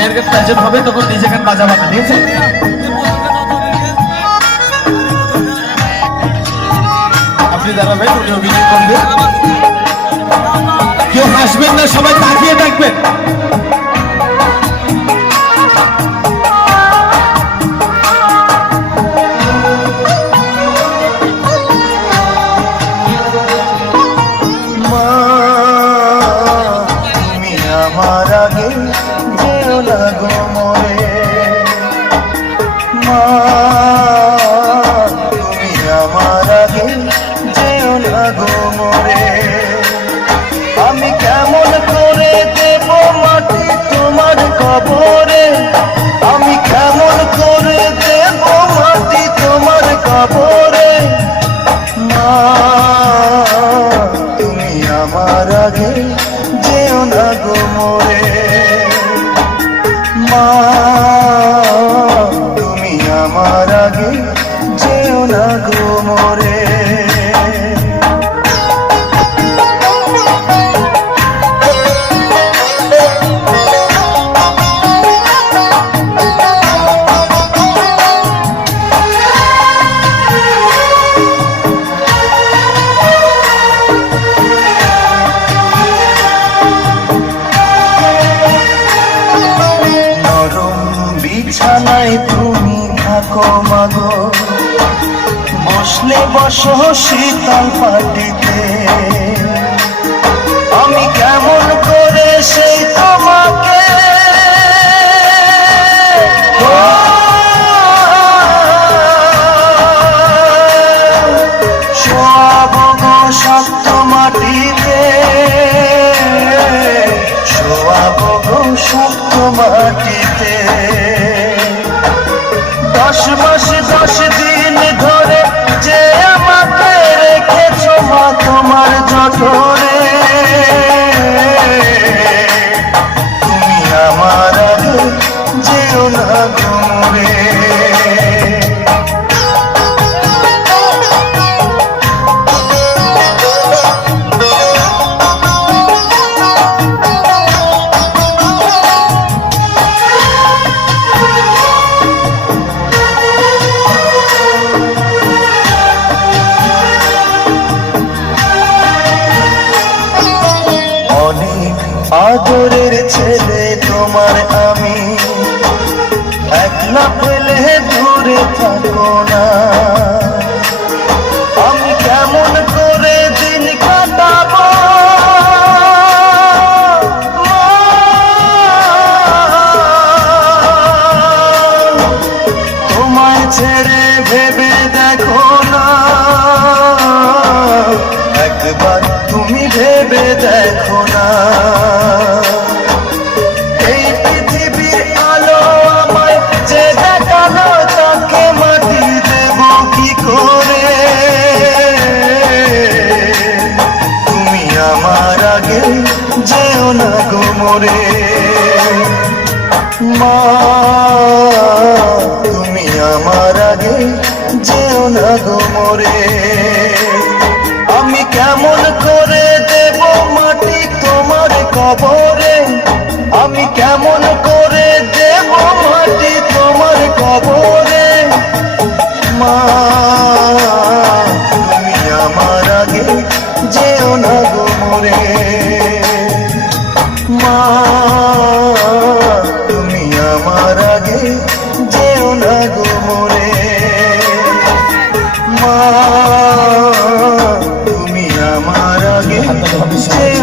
মায়ের গান প্রেজেন্ট হবে, তখন নিজে গান বাজাবা না, ঠিক আছে? আপনি দাঁড়াবেন উনি অভিনয় করবেন কেউ হাসবেন না, সবাই তাকিয়ে থাকবেন কবরে, আমি কেমন করে দেব মাটি তোমার কবরে? মা, তুমি আমার আগে যেও না গো মরে। মা, তুমি আমার আগে যেও না গো মরে। বসলে বসো শীতল পাটিতে। আমি কেমন করে সেই তোমাকে সব শক্ত মাটিতে। গো শক্ত মাটিতে। দশ মাস দশ দিন জঠরে তুমি আমার যেও না ঘুরে। আদরের ছেলে তোমার আমি। একলা পেলে দূরে থাকো না। আমি কেমন করে দিন কাটাবো? তোমায় ছেড়ে ভেবে দেখো না। একবার তুমি ভেবে দেখো মরে মা, তুমি আমার আগে যেও না গো মরে। আমি কেমন করে দেব মাটি তোমার কবরে? আমি কেমন Stay